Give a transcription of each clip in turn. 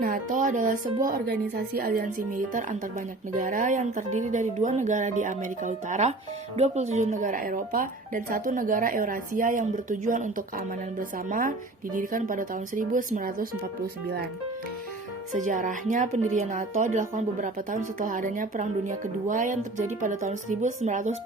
NATO adalah sebuah organisasi aliansi militer antar banyak negara yang terdiri dari 2 negara di Amerika Utara, 27 negara Eropa, dan 1 negara Eurasia yang bertujuan untuk keamanan bersama, didirikan pada tahun 1949. Sejarahnya, pendirian NATO dilakukan beberapa tahun setelah adanya Perang Dunia Kedua yang terjadi pada tahun 1945.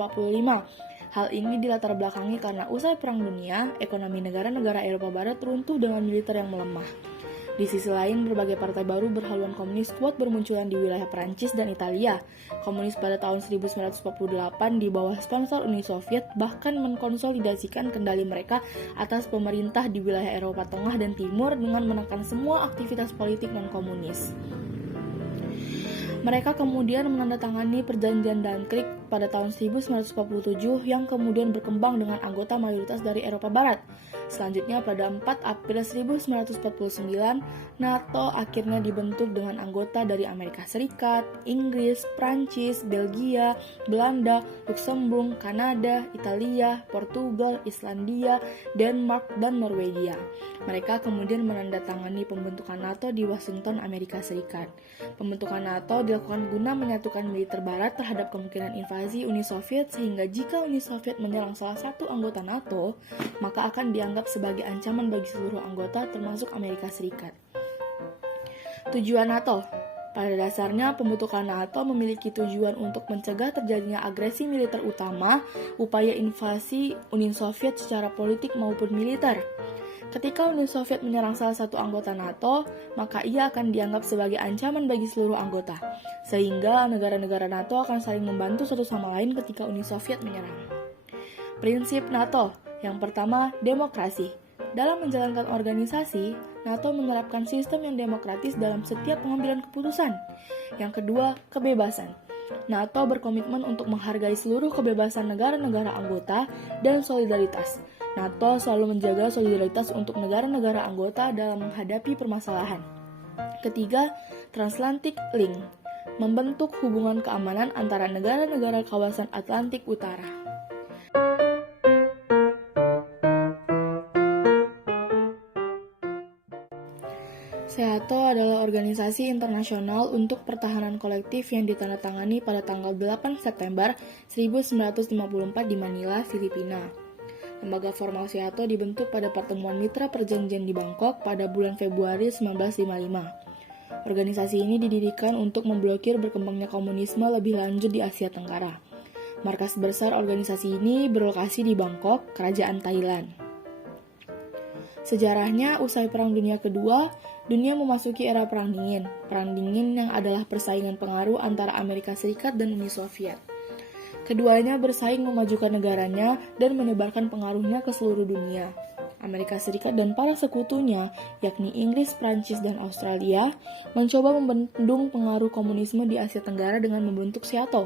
Hal ini dilatar belakangi karena usai Perang Dunia, ekonomi negara-negara Eropa Barat runtuh dengan militer yang melemah. Di sisi lain, berbagai partai baru berhaluan komunis kuat bermunculan di wilayah Perancis dan Italia. Komunis pada tahun 1948 di bawah sponsor Uni Soviet bahkan mengkonsolidasikan kendali mereka atas pemerintah di wilayah Eropa Tengah dan Timur dengan menekan semua aktivitas politik non-komunis. Mereka kemudian menandatangani perjanjian Dunkirk pada tahun 1947 yang kemudian berkembang dengan anggota mayoritas dari Eropa Barat. Selanjutnya pada 4 April 1949, NATO akhirnya dibentuk dengan anggota dari Amerika Serikat, Inggris, Prancis, Belgia, Belanda, Luksemburg, Kanada, Italia, Portugal, Islandia, Denmark, dan Norwegia. Mereka kemudian menandatangani pembentukan NATO di Washington, Amerika Serikat. Pembentukan NATO dilakukan guna menyatukan militer Barat terhadap kemungkinan invasi Uni Soviet sehingga jika Uni Soviet menyerang salah satu anggota NATO, maka akan dianggap sebagai ancaman bagi seluruh anggota termasuk Amerika Serikat. Tujuan NATO. Pada dasarnya, pembentukan NATO memiliki tujuan untuk mencegah terjadinya agresi militer utama, upaya invasi Uni Soviet secara politik maupun militer. Ketika Uni Soviet menyerang salah satu anggota NATO, maka ia akan dianggap sebagai ancaman bagi seluruh anggota, sehingga negara-negara NATO akan saling membantu satu sama lain ketika Uni Soviet menyerang. Prinsip NATO. Yang pertama, demokrasi. Dalam menjalankan organisasi, NATO menerapkan sistem yang demokratis dalam setiap pengambilan keputusan. Yang kedua, kebebasan. NATO berkomitmen untuk menghargai seluruh kebebasan negara-negara anggota dan solidaritas. NATO selalu menjaga solidaritas untuk negara-negara anggota dalam menghadapi permasalahan. Ketiga, Transatlantic Link, membentuk hubungan keamanan antara negara-negara kawasan Atlantik Utara. SEATO adalah organisasi internasional untuk pertahanan kolektif yang ditandatangani pada tanggal 8 September 1954 di Manila, Filipina. Lembaga formal SEATO dibentuk pada pertemuan mitra perjanjian di Bangkok pada bulan Februari 1955. Organisasi ini didirikan untuk memblokir berkembangnya komunisme lebih lanjut di Asia Tenggara. Markas besar organisasi ini berlokasi di Bangkok, Kerajaan Thailand. Sejarahnya, usai Perang Dunia Kedua, dunia memasuki era Perang Dingin. Perang Dingin yang adalah persaingan pengaruh antara Amerika Serikat dan Uni Soviet. Keduanya bersaing memajukan negaranya dan menyebarkan pengaruhnya ke seluruh dunia. Amerika Serikat dan para sekutunya, yakni Inggris, Prancis, dan Australia, mencoba membendung pengaruh komunisme di Asia Tenggara dengan membentuk SEATO.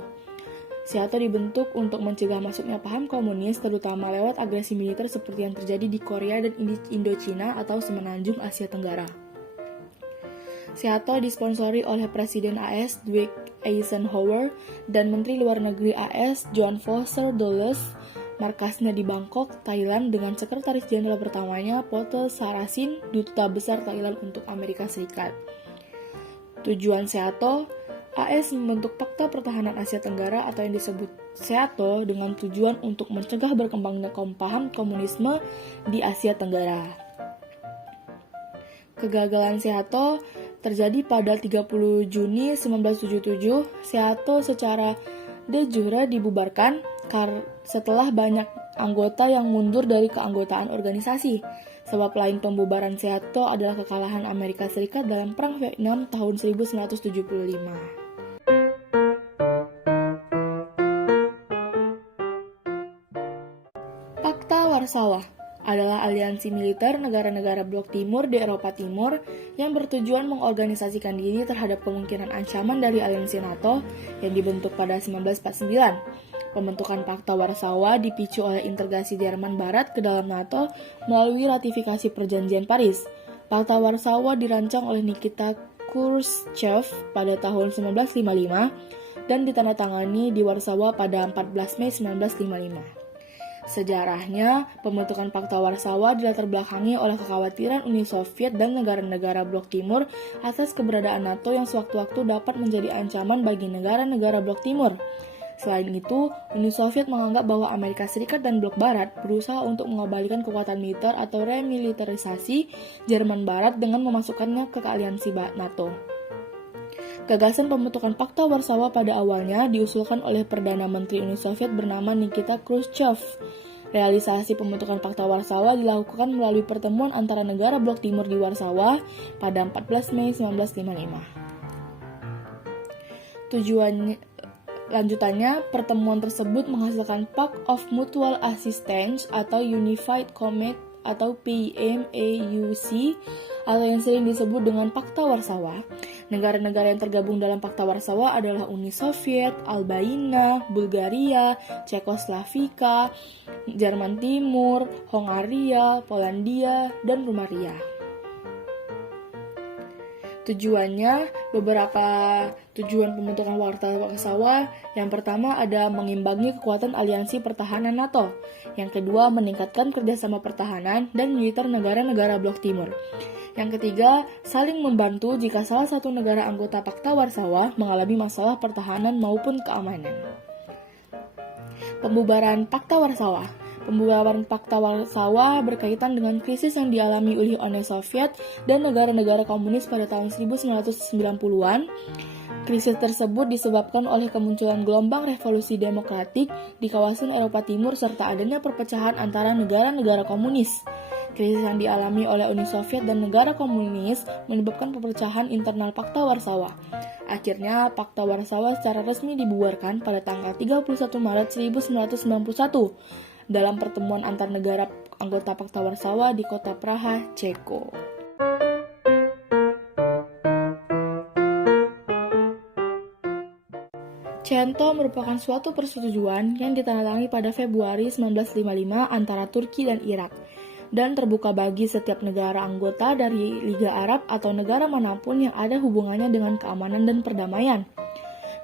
SEATO dibentuk untuk mencegah masuknya paham komunis, terutama lewat agresi militer seperti yang terjadi di Korea dan Indochina atau Semenanjung Asia Tenggara. SEATO disponsori oleh Presiden AS Dwight Eisenhower dan Menteri Luar Negeri AS John Foster Dulles. Markasnya di Bangkok, Thailand dengan Sekretaris Jenderal pertamanya Pote Sarasin, Duta Besar Thailand untuk Amerika Serikat. Tujuan SEATO, AS membentuk Pakta Pertahanan Asia Tenggara atau yang disebut SEATO dengan tujuan untuk mencegah berkembangnya paham komunisme di Asia Tenggara. Kegagalan SEATO terjadi pada 30 Juni 1977. SEATO secara de jure dibubarkan setelah banyak anggota yang mundur dari keanggotaan organisasi. Sebab lain pembubaran SEATO adalah kekalahan Amerika Serikat dalam Perang Vietnam tahun 1975. Pakta Warsawa adalah aliansi militer negara-negara blok timur di Eropa Timur yang bertujuan mengorganisasikan diri terhadap kemungkinan ancaman dari aliansi NATO yang dibentuk pada 1949. Pembentukan Pakta Warsawa dipicu oleh integrasi Jerman Barat ke dalam NATO melalui ratifikasi Perjanjian Paris. Pakta Warsawa dirancang oleh Nikita Khrushchev pada tahun 1955 dan ditandatangani di Warsawa pada 14 Mei 1955. Sejarahnya, pembentukan Pakta Warsawa dilatar belakangi oleh kekhawatiran Uni Soviet dan negara-negara Blok Timur atas keberadaan NATO yang sewaktu-waktu dapat menjadi ancaman bagi negara-negara Blok Timur. Selain itu, Uni Soviet menganggap bahwa Amerika Serikat dan Blok Barat berusaha untuk mengembalikan kekuatan militer atau remilitarisasi Jerman Barat dengan memasukkannya ke aliansi NATO. Gagasan pembentukan Pakta Warsawa pada awalnya diusulkan oleh Perdana Menteri Uni Soviet bernama Nikita Khrushchev. Realisasi pembentukan Pakta Warsawa dilakukan melalui pertemuan antara negara Blok Timur di Warsawa pada 14 Mei 1955. Lanjutannya, pertemuan tersebut menghasilkan Pact of Mutual Assistance atau Unified Command atau PMAUC atau yang sering disebut dengan Pakta Warsawa. Negara-negara yang tergabung dalam Pakta Warsawa adalah Uni Soviet, Albania, Bulgaria, Cekoslovakia, Jerman Timur, Hongaria, Polandia, dan Rumania. Beberapa tujuan pembentukan Pakta Warsawa. Yang pertama ada mengimbangi kekuatan aliansi pertahanan NATO. Yang kedua, meningkatkan kerjasama pertahanan dan militer negara-negara Blok Timur. Yang ketiga, saling membantu jika salah satu negara anggota Pakta Warsawa mengalami masalah pertahanan maupun keamanan. Pembubaran Pakta Warsawa. Pembubaran Pakta Warsawa berkaitan dengan krisis yang dialami oleh Uni Soviet dan negara-negara komunis pada tahun 1990-an. Krisis tersebut disebabkan oleh kemunculan gelombang revolusi demokratik di kawasan Eropa Timur serta adanya perpecahan antara negara-negara komunis. Krisis yang dialami oleh Uni Soviet dan negara komunis menyebabkan perpecahan internal Pakta Warsawa. Akhirnya, Pakta Warsawa secara resmi dibubarkan pada tanggal 31 Maret 1991 dalam pertemuan antar negara anggota Pakta Warsawa di kota Praha, Ceko. CENTO merupakan suatu persetujuan yang ditandatangani pada Februari 1955 antara Turki dan Irak dan terbuka bagi setiap negara anggota dari Liga Arab atau negara manapun yang ada hubungannya dengan keamanan dan perdamaian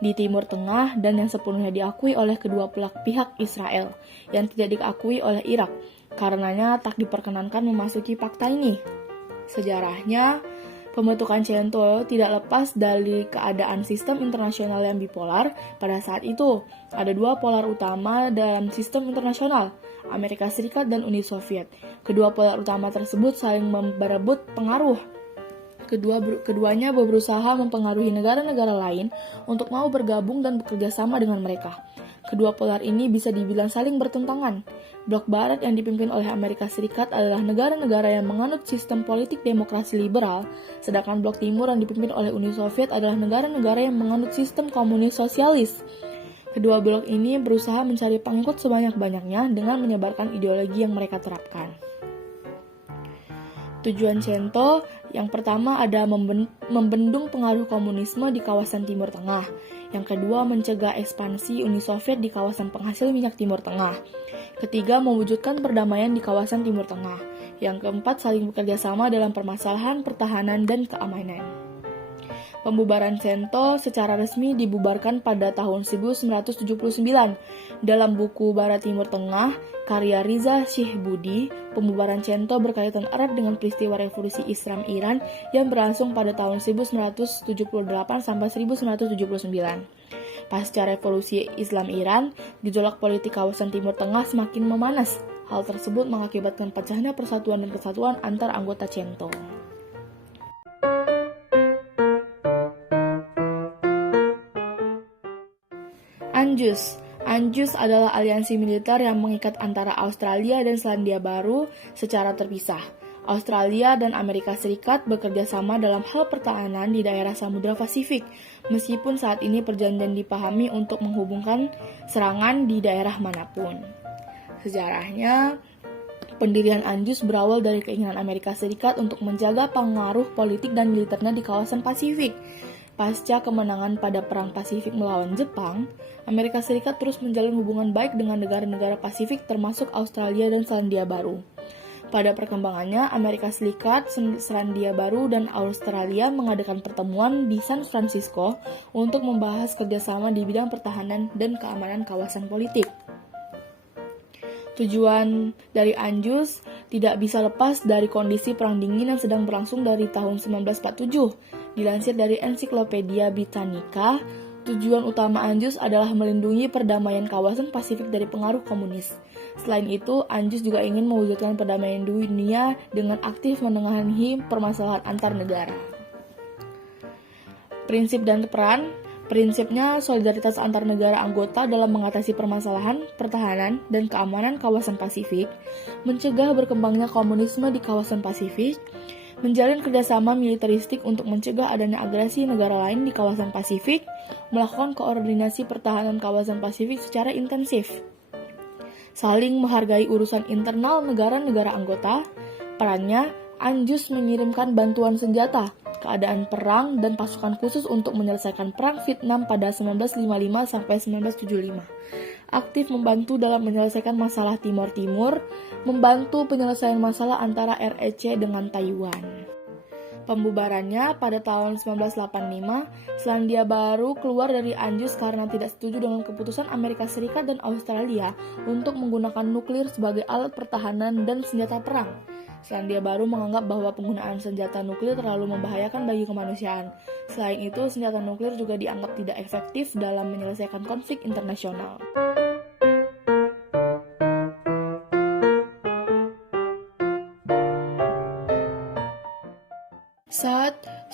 di Timur Tengah dan yang sepenuhnya diakui oleh kedua pihak Israel yang tidak diakui oleh Irak. Karenanya tak diperkenankan memasuki fakta ini. Sejarahnya, pembentukan CENTO tidak lepas dari keadaan sistem internasional yang bipolar. Pada saat itu, ada dua polar utama dalam sistem internasional, Amerika Serikat dan Uni Soviet. Kedua polar utama tersebut saling berebut pengaruh. Keduanya berusaha mempengaruhi negara-negara lain untuk mau bergabung dan bekerja sama dengan mereka. Kedua polar ini bisa dibilang saling bertentangan. Blok Barat yang dipimpin oleh Amerika Serikat adalah negara-negara yang menganut sistem politik demokrasi liberal, sedangkan Blok Timur yang dipimpin oleh Uni Soviet adalah negara-negara yang menganut sistem komunis sosialis. Kedua blok ini berusaha mencari pengikut sebanyak-banyaknya dengan menyebarkan ideologi yang mereka terapkan. Tujuan CENTO yang pertama ada membendung pengaruh komunisme di kawasan Timur Tengah. Yang kedua, mencegah ekspansi Uni Soviet di kawasan penghasil minyak Timur Tengah. Ketiga, mewujudkan perdamaian di kawasan Timur Tengah. Yang keempat, saling bekerja sama dalam permasalahan pertahanan dan keamanan. Pembubaran CENTO secara resmi dibubarkan pada tahun 1979. Dalam buku Barat Timur Tengah, karya Riza Shihbudi, pembubaran CENTO berkaitan erat dengan peristiwa revolusi Islam Iran yang berlangsung pada tahun 1978 sampai 1979. Pasca revolusi Islam Iran, gejolak politik kawasan Timur Tengah semakin memanas. Hal tersebut mengakibatkan pecahnya persatuan dan kesatuan antar anggota CENTO. ANZUS adalah aliansi militer yang mengikat antara Australia dan Selandia Baru secara terpisah. Australia dan Amerika Serikat bekerja sama dalam hal pertahanan di daerah Samudra Pasifik, meskipun saat ini perjanjian dipahami untuk menghubungkan serangan di daerah manapun. Sejarahnya, pendirian ANZUS berawal dari keinginan Amerika Serikat untuk menjaga pengaruh politik dan militernya di kawasan Pasifik. Pasca kemenangan pada Perang Pasifik melawan Jepang, Amerika Serikat terus menjalin hubungan baik dengan negara-negara Pasifik termasuk Australia dan Selandia Baru. Pada perkembangannya, Amerika Serikat, Selandia Baru, dan Australia mengadakan pertemuan di San Francisco untuk membahas kerjasama di bidang pertahanan dan keamanan kawasan politik. Tujuan dari ANJUS tidak bisa lepas dari kondisi Perang Dingin yang sedang berlangsung dari tahun 1947. Dilansir dari Ensiklopedia Britannica, tujuan utama ANJUS adalah melindungi perdamaian kawasan Pasifik dari pengaruh komunis. Selain itu, ANJUS juga ingin mewujudkan perdamaian dunia dengan aktif menengahi permasalahan antar negara. Prinsip dan peran. Prinsipnya, solidaritas antar negara anggota dalam mengatasi permasalahan, pertahanan, dan keamanan kawasan Pasifik, mencegah berkembangnya komunisme di kawasan Pasifik, menjalin kerjasama militeristik untuk mencegah adanya agresi negara lain di kawasan Pasifik, melakukan koordinasi pertahanan kawasan Pasifik secara intensif, saling menghargai urusan internal negara-negara anggota. Perannya, ANJUS mengirimkan bantuan senjata, keadaan perang, dan pasukan khusus untuk menyelesaikan Perang Vietnam pada 1955-1975. Aktif membantu dalam menyelesaikan masalah Timor Timur, membantu penyelesaian masalah antara REC dengan Taiwan. Pembubarannya pada tahun 1985, Selandia Baru keluar dari ANJUS karena tidak setuju dengan keputusan Amerika Serikat dan Australia untuk menggunakan nuklir sebagai alat pertahanan dan senjata perang. Selandia Baru menganggap bahwa penggunaan senjata nuklir terlalu membahayakan bagi kemanusiaan. Selain itu, senjata nuklir juga dianggap tidak efektif dalam menyelesaikan konflik internasional.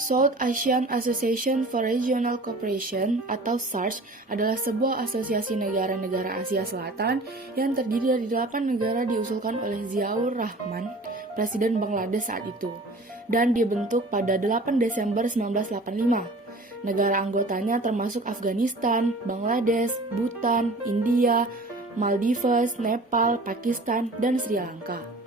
South Asian Association for Regional Cooperation atau SARC adalah sebuah asosiasi negara-negara Asia Selatan yang terdiri dari 8 negara diusulkan oleh Ziaur Rahman, Presiden Bangladesh saat itu, dan dibentuk pada 8 Desember 1985. Negara anggotanya termasuk Afghanistan, Bangladesh, Bhutan, India, Maldives, Nepal, Pakistan, dan Sri Lanka.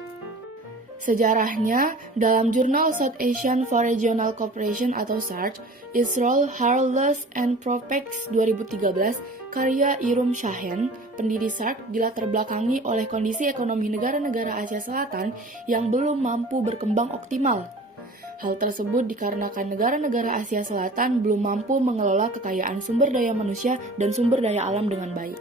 Sejarahnya, dalam jurnal South Asian for Regional Cooperation atau SARC, Israel Harless and Propex 2013, karya Irum Shahen, pendiri SARC, dilatar belakangi oleh kondisi ekonomi negara-negara Asia Selatan yang belum mampu berkembang optimal. Hal tersebut dikarenakan negara-negara Asia Selatan belum mampu mengelola kekayaan sumber daya manusia dan sumber daya alam dengan baik.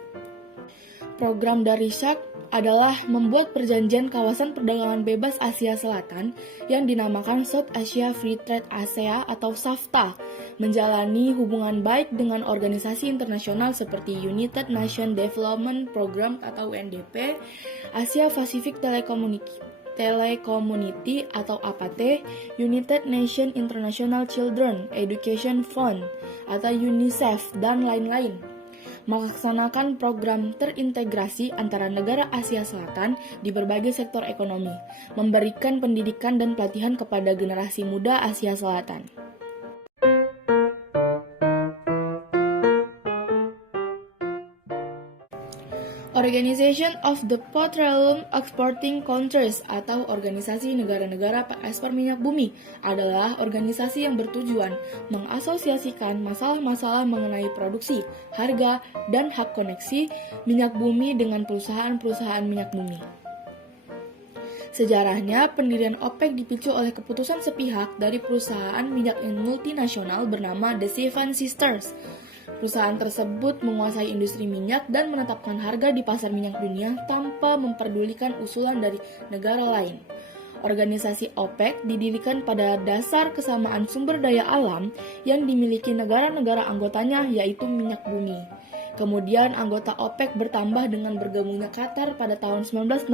Program dari SARC adalah membuat perjanjian kawasan perdagangan bebas Asia Selatan yang dinamakan South Asia Free Trade ASEA atau SAFTA, menjalani hubungan baik dengan organisasi internasional seperti United Nations Development Programme atau UNDP, Asia Pacific Telecommunity atau APT, United Nations International Children Education Fund atau UNICEF, dan lain-lain. Melaksanakan program terintegrasi antara negara Asia Selatan di berbagai sektor ekonomi, memberikan pendidikan dan pelatihan kepada generasi muda Asia Selatan. Organization of the Petroleum Exporting Countries atau Organisasi Negara-Negara Pengekspor Minyak Bumi adalah organisasi yang bertujuan mengasosiasikan masalah-masalah mengenai produksi, harga, dan hak koneksi minyak bumi dengan perusahaan-perusahaan minyak bumi. Sejarahnya, pendirian OPEC dipicu oleh keputusan sepihak dari perusahaan minyak multinasional bernama The Seven Sisters. Perusahaan tersebut menguasai industri minyak dan menetapkan harga di pasar minyak dunia tanpa memperdulikan usulan dari negara lain. Organisasi OPEC didirikan pada dasar kesamaan sumber daya alam yang dimiliki negara-negara anggotanya, yaitu minyak bumi. Kemudian anggota OPEC bertambah dengan bergabungnya Qatar pada tahun 1960,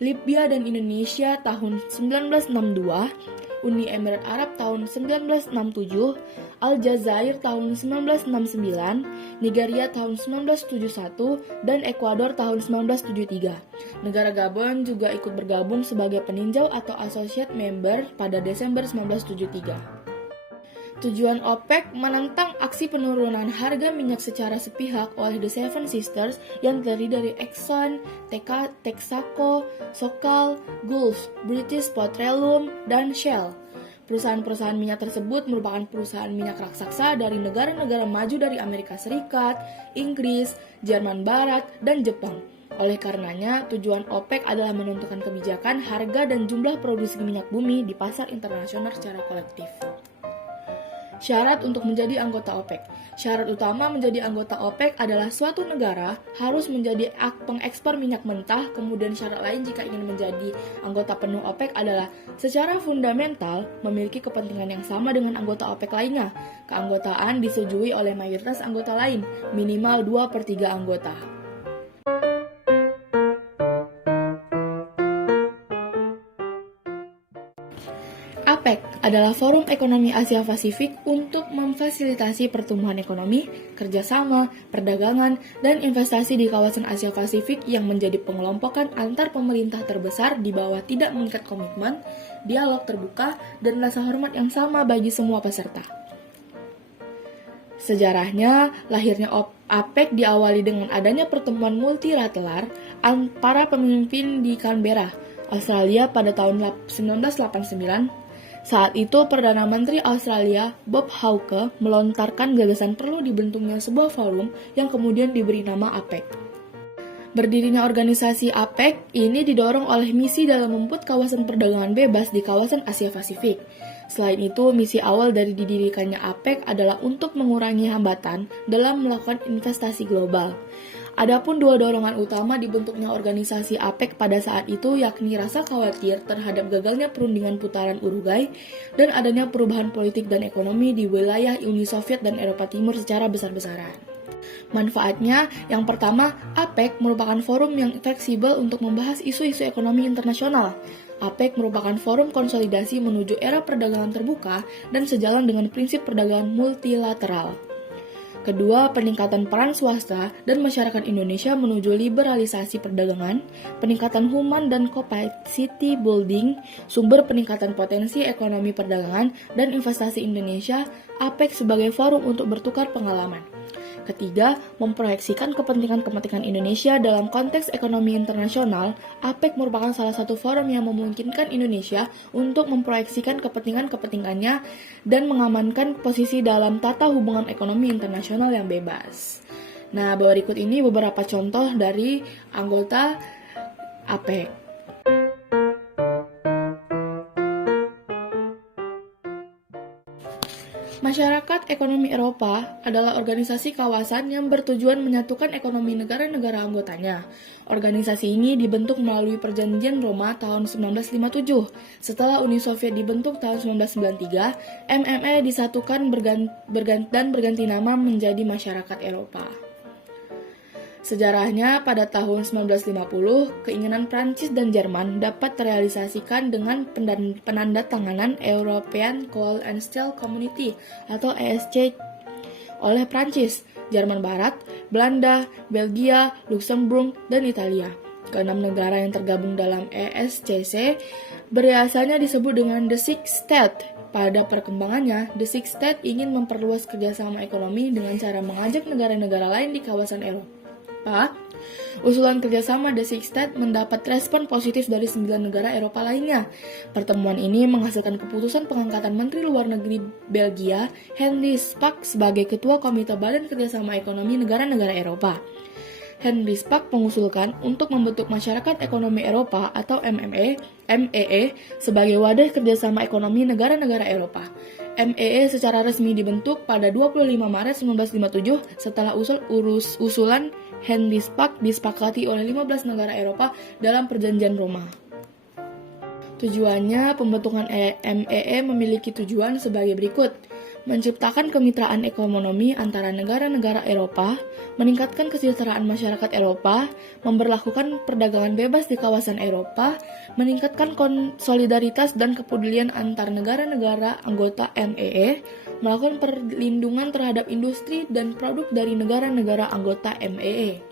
Libya dan Indonesia tahun 1962, Uni Emirat Arab tahun 1967, Aljazair tahun 1969, Nigeria tahun 1971, dan Ekuador tahun 1973. Negara Gabon juga ikut bergabung sebagai peninjau atau associate member pada Desember 1973. Tujuan OPEC menentang aksi penurunan harga minyak secara sepihak oleh The Seven Sisters yang terdiri dari Exxon, Texaco, Sokal, Gulf, British Petroleum, dan Shell. Perusahaan-perusahaan minyak tersebut merupakan perusahaan minyak raksasa dari negara-negara maju dari Amerika Serikat, Inggris, Jerman Barat, dan Jepang. Oleh karenanya, tujuan OPEC adalah menentukan kebijakan, harga, dan jumlah produksi minyak bumi di pasar internasional secara kolektif. Syarat untuk menjadi anggota OPEC. Syarat utama menjadi anggota OPEC adalah suatu negara harus menjadi pengekspor minyak mentah. Kemudian syarat lain jika ingin menjadi anggota penuh OPEC adalah secara fundamental memiliki kepentingan yang sama dengan anggota OPEC lainnya. Keanggotaan disetujui oleh mayoritas anggota lain, minimal 2/3 anggota. APEC adalah Forum Ekonomi Asia Pasifik untuk memfasilitasi pertumbuhan ekonomi, kerjasama, perdagangan, dan investasi di kawasan Asia Pasifik yang menjadi pengelompokan antar pemerintah terbesar di bawah tidak mengikat komitmen, dialog terbuka, dan rasa hormat yang sama bagi semua peserta. Sejarahnya, lahirnya APEC diawali dengan adanya pertemuan multilateral para pemimpin di Canberra, Australia pada tahun 1989. Saat itu, Perdana Menteri Australia, Bob Hawke, melontarkan gagasan perlu dibentuknya sebuah forum yang kemudian diberi nama APEC. Berdirinya organisasi APEC ini didorong oleh misi dalam membuat kawasan perdagangan bebas di kawasan Asia Pasifik. Selain itu, misi awal dari didirikannya APEC adalah untuk mengurangi hambatan dalam melakukan investasi global. Adapun dua dorongan utama dibentuknya organisasi APEC pada saat itu yakni rasa khawatir terhadap gagalnya perundingan putaran Uruguay dan adanya perubahan politik dan ekonomi di wilayah Uni Soviet dan Eropa Timur secara besar-besaran. Manfaatnya, yang pertama, APEC merupakan forum yang fleksibel untuk membahas isu-isu ekonomi internasional. APEC merupakan forum konsolidasi menuju era perdagangan terbuka dan sejalan dengan prinsip perdagangan multilateral. Kedua, peningkatan peran swasta dan masyarakat Indonesia menuju liberalisasi perdagangan, peningkatan human dan capacity building, sumber peningkatan potensi ekonomi perdagangan, dan investasi Indonesia, APEC sebagai forum untuk bertukar pengalaman. Ketiga, memproyeksikan kepentingan Indonesia dalam konteks ekonomi internasional. APEC merupakan salah satu forum yang memungkinkan Indonesia untuk memproyeksikan kepentingannya dan mengamankan posisi dalam tata hubungan ekonomi internasional yang bebas. Nah, berikut ini beberapa contoh dari anggota APEC. Masyarakat Ekonomi Eropa adalah organisasi kawasan yang bertujuan menyatukan ekonomi negara-negara anggotanya. Organisasi ini dibentuk melalui Perjanjian Roma tahun 1957. Setelah Uni Soviet dibentuk tahun 1993, MMA disatukan dan berganti nama menjadi Masyarakat Eropa. Sejarahnya, pada tahun 1950, keinginan Prancis dan Jerman dapat terrealisasikan dengan penandatanganan European Coal and Steel Community atau ESC oleh Prancis, Jerman Barat, Belanda, Belgia, Luxembourg, dan Italia. Keenam negara yang tergabung dalam ESCC biasanya disebut dengan The Six States. Pada perkembangannya, The Six States ingin memperluas kerjasama ekonomi dengan cara mengajak negara-negara lain di kawasan Eropa. Usulan kerjasama The Six States mendapat respon positif dari 9 negara Eropa lainnya. Pertemuan ini menghasilkan keputusan pengangkatan Menteri Luar Negeri Belgia, Henry Spaak, sebagai Ketua Komite Badan Kerjasama Ekonomi Negara-Negara Eropa. Henry Spaak mengusulkan untuk membentuk Masyarakat Ekonomi Eropa atau MEE sebagai wadah kerjasama ekonomi negara-negara Eropa. MEE secara resmi dibentuk pada 25 Maret 1957 setelah usulan Henry Spaak disepakati oleh 15 negara Eropa dalam Perjanjian Roma. Tujuannya, pembentukan MEE memiliki tujuan sebagai berikut: menciptakan kemitraan ekonomi antara negara-negara Eropa, meningkatkan kesejahteraan masyarakat Eropa, memberlakukan perdagangan bebas di kawasan Eropa, meningkatkan solidaritas dan kepedulian antar negara-negara anggota MEE, melakukan perlindungan terhadap industri dan produk dari negara-negara anggota MEE.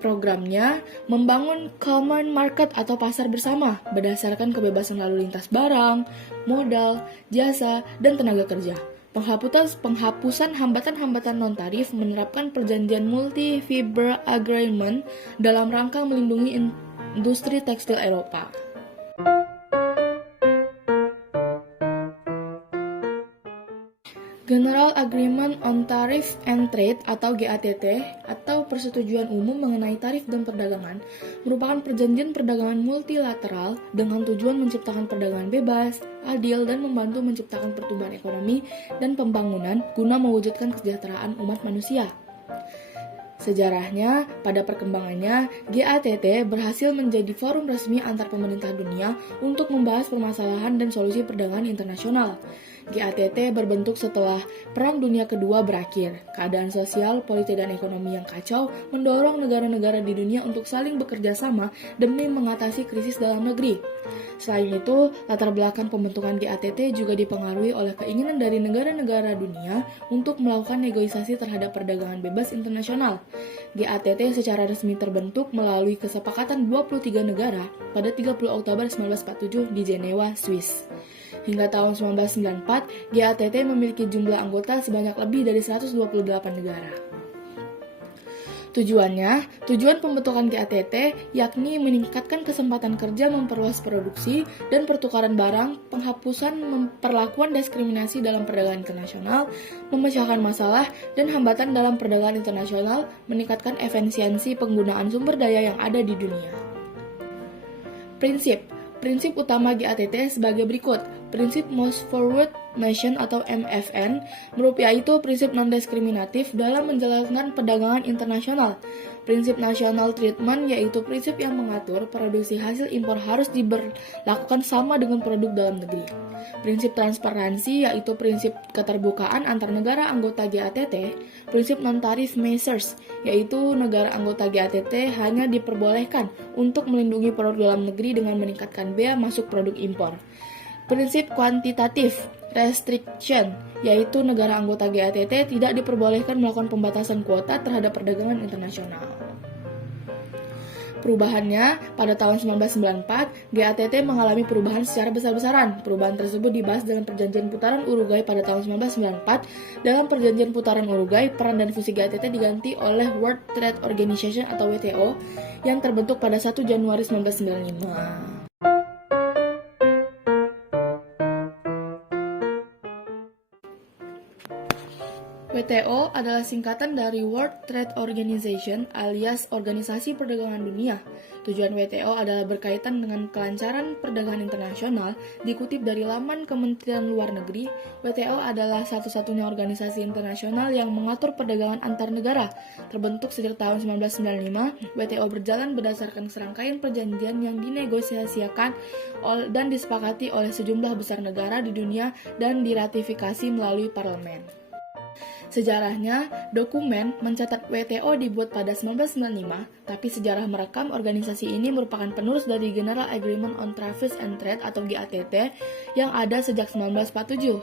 Programnya membangun common market atau pasar bersama berdasarkan kebebasan lalu lintas barang, modal, jasa, dan tenaga kerja. Penghapusan hambatan-hambatan non-tarif, menerapkan perjanjian multi-fiber agreement dalam rangka melindungi industri tekstil Eropa. General Agreement on Tariff and Trade atau GATT atau Persetujuan Umum mengenai Tarif dan Perdagangan merupakan perjanjian perdagangan multilateral dengan tujuan menciptakan perdagangan bebas, adil, dan membantu menciptakan pertumbuhan ekonomi dan pembangunan guna mewujudkan kesejahteraan umat manusia. Sejarahnya, pada perkembangannya, GATT berhasil menjadi forum resmi antar pemerintah dunia untuk membahas permasalahan dan solusi perdagangan internasional. GATT berbentuk setelah Perang Dunia Kedua berakhir. Keadaan sosial, politik, dan ekonomi yang kacau mendorong negara-negara di dunia untuk saling bekerja sama demi mengatasi krisis dalam negeri. Selain itu, latar belakang pembentukan GATT juga dipengaruhi oleh keinginan dari negara-negara dunia untuk melakukan negosiasi terhadap perdagangan bebas internasional. GATT secara resmi terbentuk melalui kesepakatan 23 negara pada 30 Oktober 1947 di Jenewa, Swiss. Hingga tahun 1994, GATT memiliki jumlah anggota sebanyak lebih dari 128 negara. Tujuan pembentukan GATT yakni meningkatkan kesempatan kerja, memperluas produksi dan pertukaran barang, penghapusan perlakuan diskriminasi dalam perdagangan internasional, memecahkan masalah dan hambatan dalam perdagangan internasional, meningkatkan efisiensi penggunaan sumber daya yang ada di dunia. Prinsip utama GATT sebagai berikut. Prinsip Most Favored Nation atau MFN yaitu prinsip non-diskriminatif dalam menjalankan perdagangan internasional. Prinsip National Treatment yaitu prinsip yang mengatur produksi hasil impor harus diberlakukan sama dengan produk dalam negeri. Prinsip transparansi yaitu prinsip keterbukaan antar negara anggota GATT. Prinsip non-tariff measures yaitu negara anggota GATT hanya diperbolehkan untuk melindungi produk dalam negeri dengan meningkatkan bea masuk produk impor. Prinsip kuantitatif restriction yaitu negara anggota GATT tidak diperbolehkan melakukan pembatasan kuota terhadap perdagangan internasional. Perubahannya, pada tahun 1994, GATT mengalami perubahan secara besar-besaran. Perubahan tersebut dibahas dalam Perjanjian Putaran Uruguay pada tahun 1994. Dalam Perjanjian Putaran Uruguay, peran dan fungsi GATT diganti oleh World Trade Organization atau WTO yang terbentuk pada 1 Januari 1995. WTO adalah singkatan dari World Trade Organization alias Organisasi Perdagangan Dunia. Tujuan WTO adalah berkaitan dengan kelancaran perdagangan internasional. Dikutip dari laman Kementerian Luar Negeri, WTO adalah satu-satunya organisasi internasional yang mengatur perdagangan antar negara. Terbentuk sejak tahun 1995, WTO berjalan berdasarkan serangkaian perjanjian yang dinegosiasikan dan disepakati oleh sejumlah besar negara di dunia dan diratifikasi melalui parlemen. Sejarahnya, dokumen mencatat WTO dibuat pada 1995, tapi sejarah merekam organisasi ini merupakan penerus dari General Agreement on Tariff and Trade atau GATT yang ada sejak 1947.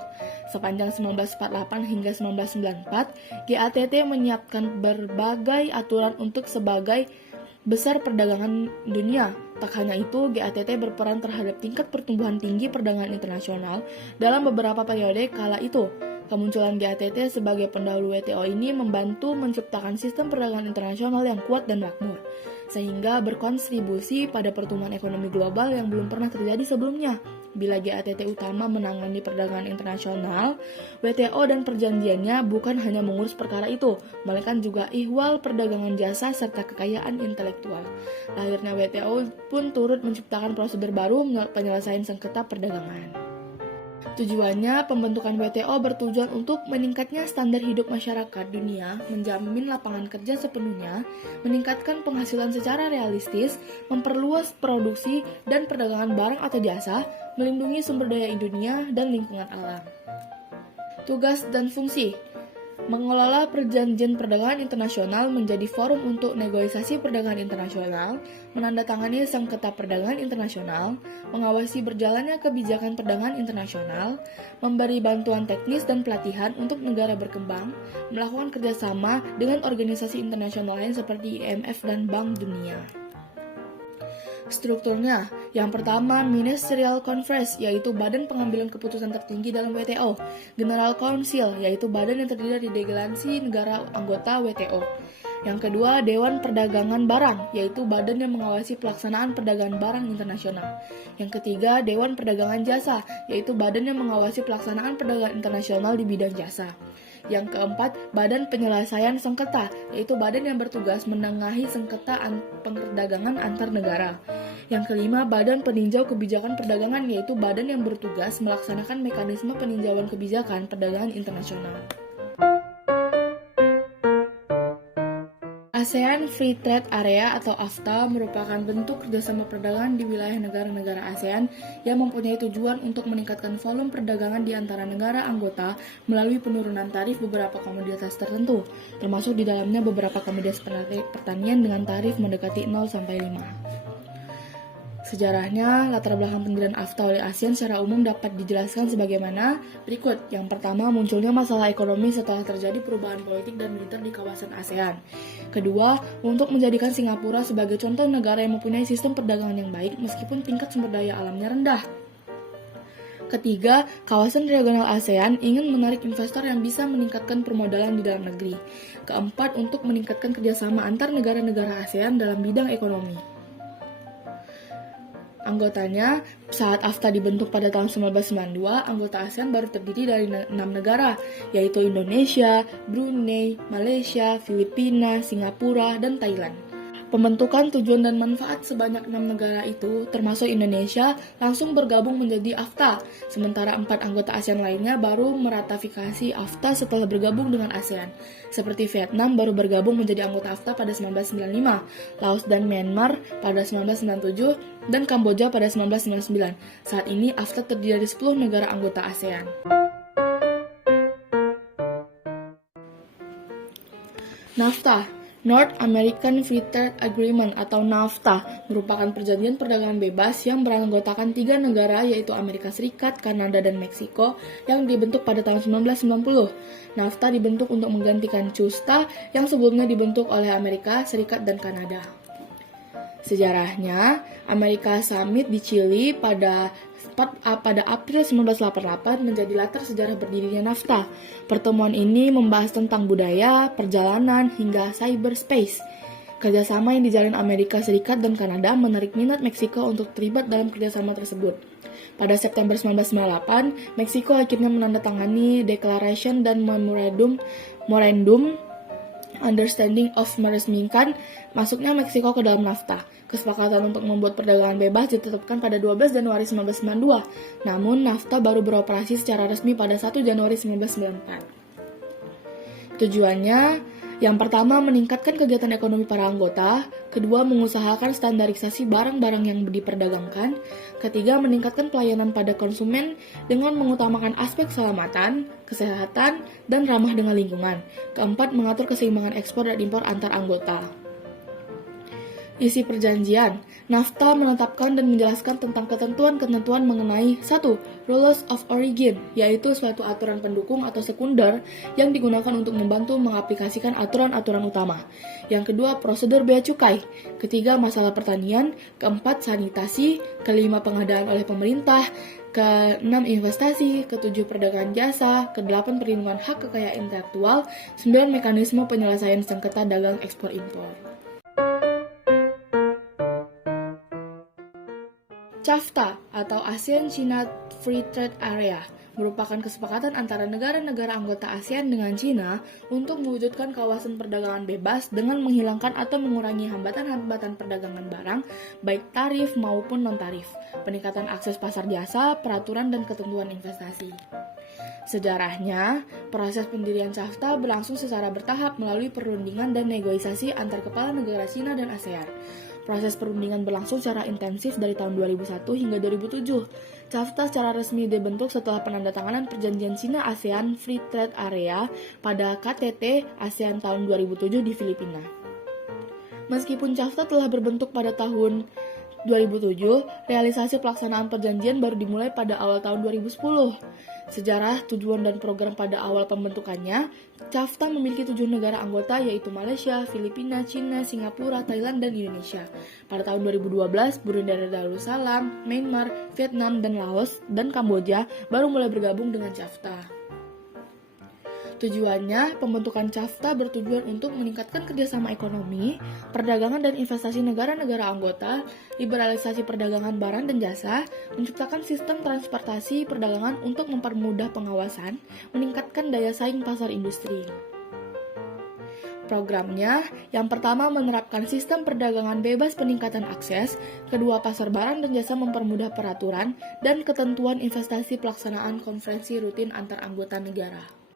Sepanjang 1948 hingga 1994, GATT menyiapkan berbagai aturan untuk sebagai besar perdagangan dunia. Tak hanya itu, GATT berperan terhadap tingkat pertumbuhan tinggi perdagangan internasional dalam beberapa periode kala itu. Kemunculan GATT sebagai pendahulu WTO ini membantu menciptakan sistem perdagangan internasional yang kuat dan makmur, sehingga berkontribusi pada pertumbuhan ekonomi global yang belum pernah terjadi sebelumnya. Bila GATT utama menangani perdagangan internasional, WTO dan perjanjiannya bukan hanya mengurus perkara itu, melainkan juga ihwal perdagangan jasa serta kekayaan intelektual. Lahirnya WTO pun turut menciptakan prosedur baru penyelesaian sengketa perdagangan. Tujuannya, pembentukan WTO bertujuan untuk meningkatnya standar hidup masyarakat dunia, menjamin lapangan kerja sepenuhnya, meningkatkan penghasilan secara realistis, memperluas produksi dan perdagangan barang atau jasa, melindungi sumber daya dunia dan lingkungan alam. Tugas dan fungsi: mengelola perjanjian perdagangan internasional menjadi forum untuk negosiasi perdagangan internasional, menandatangani sengketa perdagangan internasional, mengawasi berjalannya kebijakan perdagangan internasional, memberi bantuan teknis dan pelatihan untuk negara berkembang, melakukan kerjasama dengan organisasi internasional lain seperti IMF dan Bank Dunia. Strukturnya, yang pertama Ministerial Conference, yaitu badan pengambilan keputusan tertinggi dalam WTO. General Council, yaitu badan yang terdiri dari delegasi negara anggota WTO. Yang kedua, Dewan Perdagangan Barang, yaitu badan yang mengawasi pelaksanaan perdagangan barang internasional. Yang ketiga, Dewan Perdagangan Jasa, yaitu badan yang mengawasi pelaksanaan perdagangan internasional di bidang jasa. Yang keempat, Badan Penyelesaian Sengketa, yaitu badan yang bertugas menengahi sengketa perdagangan antar negara. Yang kelima, Badan Peninjau Kebijakan Perdagangan, yaitu badan yang bertugas melaksanakan mekanisme peninjauan kebijakan perdagangan internasional. ASEAN Free Trade Area atau AFTA merupakan bentuk kerjasama perdagangan di wilayah negara-negara ASEAN yang mempunyai tujuan untuk meningkatkan volume perdagangan di antara negara anggota melalui penurunan tarif beberapa komoditas tertentu, termasuk di dalamnya beberapa komoditas pertanian dengan tarif mendekati 0-5. Sejarahnya, latar belakang pendirian AFTA oleh ASEAN secara umum dapat dijelaskan sebagaimana berikut. Yang pertama, munculnya masalah ekonomi setelah terjadi perubahan politik dan militer di kawasan ASEAN. Kedua, untuk menjadikan Singapura sebagai contoh negara yang mempunyai sistem perdagangan yang baik meskipun tingkat sumber daya alamnya rendah. Ketiga, kawasan regional ASEAN ingin menarik investor yang bisa meningkatkan permodalan di dalam negeri. Keempat, untuk meningkatkan kerjasama antar negara-negara ASEAN dalam bidang ekonomi. Anggotanya, saat AFTA dibentuk pada tahun 1992, anggota ASEAN baru terdiri dari 6 negara, yaitu Indonesia, Brunei, Malaysia, Filipina, Singapura, dan Thailand. Pembentukan tujuan dan manfaat sebanyak 6 negara itu, termasuk Indonesia, langsung bergabung menjadi AFTA, sementara 4 anggota ASEAN lainnya baru meratifikasi AFTA setelah bergabung dengan ASEAN, seperti Vietnam baru bergabung menjadi anggota AFTA pada 1995, Laos dan Myanmar pada 1997, dan Kamboja pada 1999. Saat ini AFTA terdiri dari 10 negara anggota ASEAN. NAFTA, North American Free Trade Agreement atau NAFTA merupakan perjanjian perdagangan bebas yang beranggotakan 3 negara yaitu Amerika Serikat, Kanada, dan Meksiko yang dibentuk pada tahun 1990. NAFTA dibentuk untuk menggantikan CUSTA yang sebelumnya dibentuk oleh Amerika Serikat dan Kanada. Sejarahnya, Amerika Summit di Chili pada April 1988 menjadi latar sejarah berdirinya NAFTA. Pertemuan ini membahas tentang budaya, perjalanan, hingga cyberspace. Kerjasama yang dijalin Amerika Serikat dan Kanada menarik minat Meksiko untuk terlibat dalam kerjasama tersebut. Pada September 1998, Meksiko akhirnya menandatangani Declaration dan Memorandum Understanding of meresmikan masuknya Meksiko ke dalam NAFTA. Kesepakatan untuk membuat perdagangan bebas ditetapkan pada 12 Januari 1992, namun NAFTA baru beroperasi secara resmi pada 1 Januari 1994. Tujuannya, yang pertama meningkatkan kegiatan ekonomi para anggota, kedua mengusahakan standarisasi barang-barang yang diperdagangkan, ketiga meningkatkan pelayanan pada konsumen dengan mengutamakan aspek keselamatan, kesehatan, dan ramah dengan lingkungan, keempat mengatur keseimbangan ekspor dan impor antar anggota. Isi perjanjian, NAFTA menetapkan dan menjelaskan tentang ketentuan-ketentuan mengenai 1. Rules of Origin, yaitu suatu aturan pendukung atau sekunder yang digunakan untuk membantu mengaplikasikan aturan-aturan utama. Yang kedua, prosedur bea cukai. Ketiga, masalah pertanian. Keempat, sanitasi. Kelima, pengadaan oleh pemerintah. Keenam, investasi. Ketujuh, perdagangan jasa. Kedelapan, perlindungan hak kekayaan intelektual. 9, mekanisme penyelesaian sengketa dagang ekspor-impor. CAFTA atau ASEAN-China Free Trade Area merupakan kesepakatan antara negara-negara anggota ASEAN dengan China untuk mewujudkan kawasan perdagangan bebas dengan menghilangkan atau mengurangi hambatan-hambatan perdagangan barang, baik tarif maupun non-tarif, peningkatan akses pasar jasa, peraturan dan ketentuan investasi. Sejarahnya, proses pendirian CAFTA berlangsung secara bertahap melalui perundingan dan negosiasi antar kepala negara China dan ASEAN. Proses perundingan berlangsung secara intensif dari tahun 2001 hingga 2007. CAFTA secara resmi dibentuk setelah penandatanganan perjanjian China-ASEAN Free Trade Area pada KTT ASEAN tahun 2007 di Filipina. Meskipun CAFTA telah berbentuk pada tahun 2007, realisasi pelaksanaan perjanjian baru dimulai pada awal tahun 2010. Sejarah, tujuan, dan program pada awal pembentukannya, CAFTA memiliki 7 negara anggota yaitu Malaysia, Filipina, China, Singapura, Thailand, dan Indonesia. Pada tahun 2012, Brunei Darussalam, Myanmar, Vietnam, dan Laos, dan Kamboja baru mulai bergabung dengan CAFTA. Tujuannya, pembentukan CAFTA bertujuan untuk meningkatkan kerjasama ekonomi, perdagangan dan investasi negara-negara anggota, liberalisasi perdagangan barang dan jasa, menciptakan sistem transportasi perdagangan untuk mempermudah pengawasan, meningkatkan daya saing pasar industri. Programnya, yang pertama menerapkan sistem perdagangan bebas peningkatan akses, kedua pasar barang dan jasa mempermudah peraturan dan ketentuan investasi pelaksanaan konferensi rutin antar anggota negara.